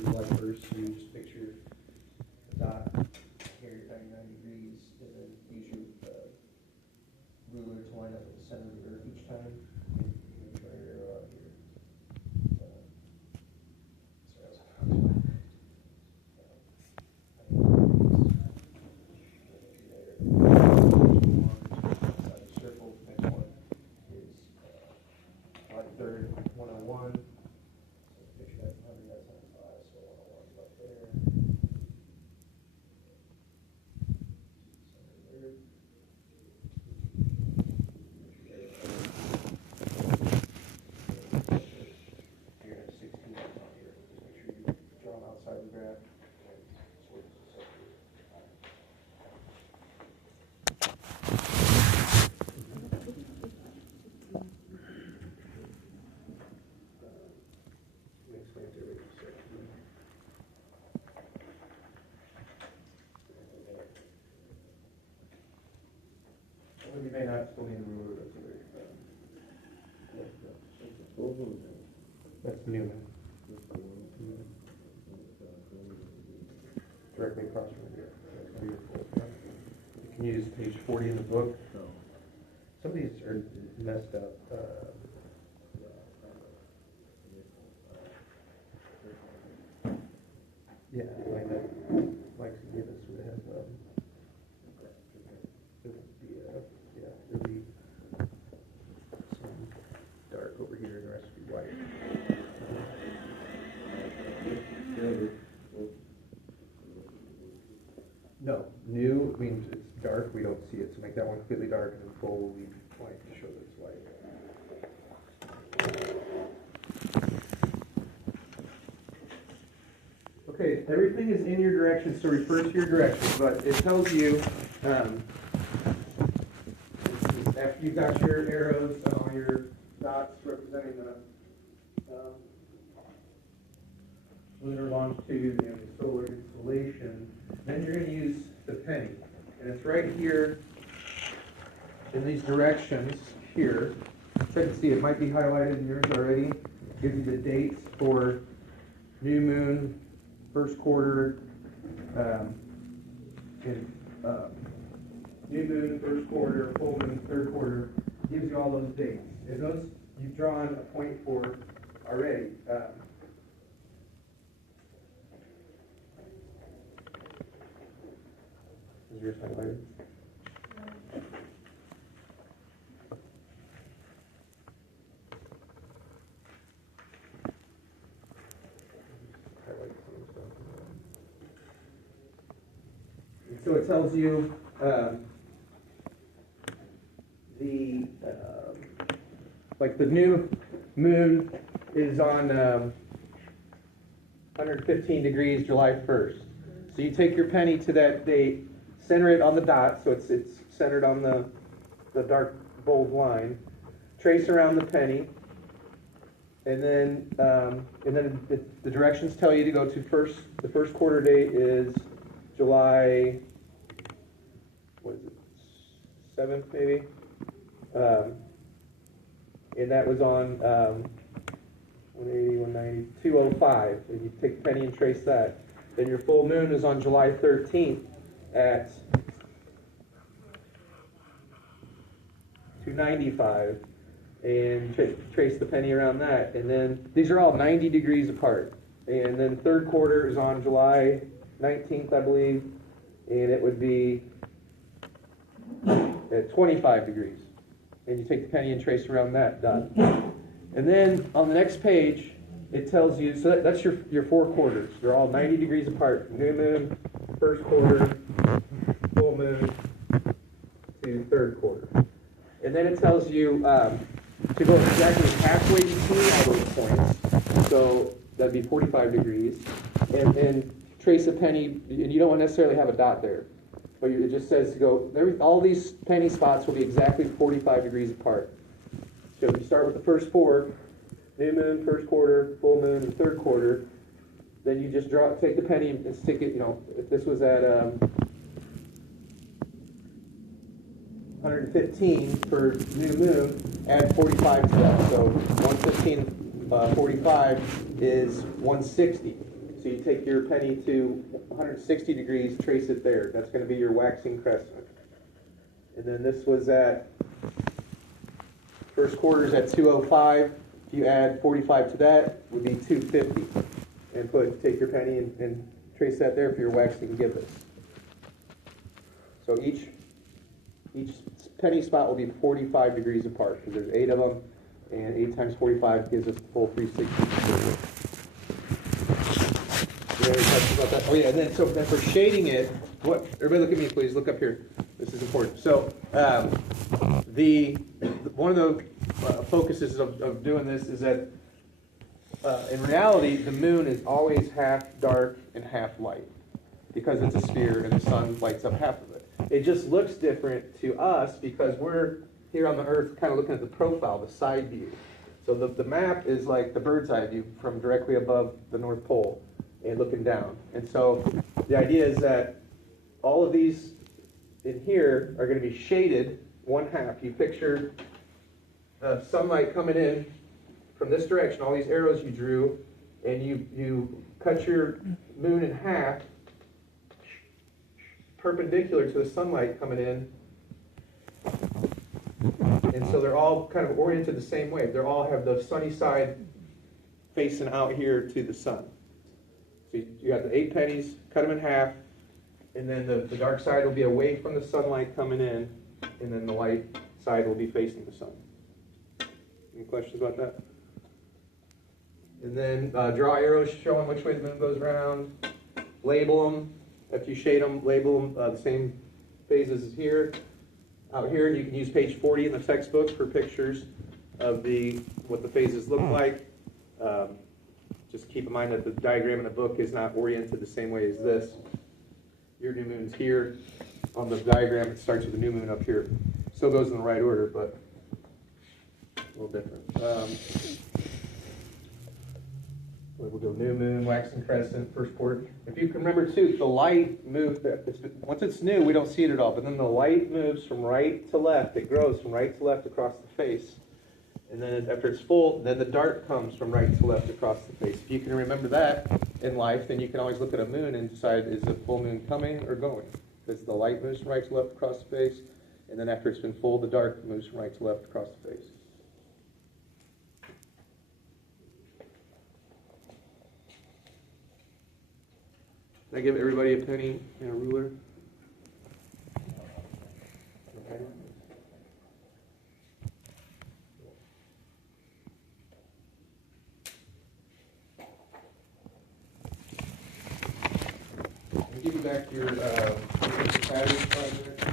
July 1st, you just picture a dot here, 99 degrees, and then use your ruler to line up at the center of the earth each time. And you draw your arrow out here. Circle. Next one is July 3rd, 101. So picture that 100, that's 105, so 101 is up there. You're gonna have 16 on here. Just make sure you draw them outside the graph. You may not still need a ruler, that's That's new one. Directly across from here. Beautiful. You can use page 40 in the book. Some of these are messed up. Yeah, like that. Like to give us would have it'll be some dark over here and the rest will be white. No, new means it's dark, we don't see it, so make that one completely dark and then full will be white to show that it's white. Okay, everything is in your direction, so refer to your direction, but it tells you, after you've got your arrows and all your dots representing the lunar longitude and the solar installation, then you're going to use the penny. And it's right here in these directions here. Try to see, it might be highlighted in yours already. It gives you the dates for new moon, first quarter, new moon, first quarter, full moon, third quarter. Gives you all those dates. And those you've drawn a point for already. Is yours highlighted? So it tells you like the new moon is on 115 degrees July 1st. So you take your penny to that date, center it on the dot, so it's centered on the dark bold line. Trace around the penny, and then the directions tell you to go to the first quarter date is July, what is it, 7th maybe? And that was on 180, 190, 205. And you take the penny and trace that. Then your full moon is on July 13th at 295. And trace the penny around that. And then these are all 90 degrees apart. And then third quarter is on July 19th, I believe, and it would be at 25 degrees. And you take the penny and trace around that, done. And then on the next page, it tells you, so that's your 4 quarters. They're all 90 degrees apart. New moon, first quarter, full moon, to third quarter. And then it tells you to go exactly halfway between all those points. So that'd be 45 degrees. And trace a penny, and you don't necessarily have a dot there, but it just says to go, all these penny spots will be exactly 45 degrees apart. So if you start with the first 4, new moon, first quarter, full moon, and third quarter, then you just take the penny and stick it, if this was at 115 for new moon, add 45 to that. So 115, 45 is 160. So So you take your penny to 160 degrees, trace it there. That's going to be your waxing crescent. And then this was at, first quarter's at 205. If you add 45 to that, would be 250. And take your penny and trace that there for your waxing gibbous. So each penny spot will be 45 degrees apart because there's 8 of them, and 8 times 45 gives us the full 360. About that? Oh yeah, and then for shading it, everybody look at me please, look up here. This is important. So one of the focuses of doing this is that in reality the moon is always half dark and half light because it's a sphere and the sun lights up half of it. It just looks different to us because we're here on the earth kind of looking at the profile, the side view. So the map is like the bird's eye view from directly above the North Pole and looking down. And so the idea is that all of these in here are going to be shaded one half. You picture sunlight coming in from this direction, all these arrows you drew, and you cut your moon in half perpendicular to the sunlight coming in. And so they're all kind of oriented the same way. They all have the sunny side facing out here to the sun. So you got the 8 pennies, cut them in half, and then the dark side will be away from the sunlight coming in, and then the light side will be facing the sun. Any questions about that? And then draw arrows showing which way the moon goes around. Label them. If you shade them, label them the same phases as here. Out here, you can use page 40 in the textbook for pictures of what the phases look like. Just keep in mind that the diagram in the book is not oriented the same way as this. Your new moon's here. On the diagram, it starts with the new moon up here. Still goes in the right order, but a little different. We'll go new moon, waxing crescent, first quarter. If you can remember too, the light moves. Once it's new, we don't see it at all. But then the light moves from right to left. It grows from right to left across the face. And then after it's full, then the dark comes from right to left across the face. If you can remember that in life, then you can always look at a moon and decide, is the full moon coming or going? Because the light moves from right to left across the face, and then after it's been full, the dark moves from right to left across the face. Can I give everybody a penny and a ruler? Okay. I'll give you back your pattern project.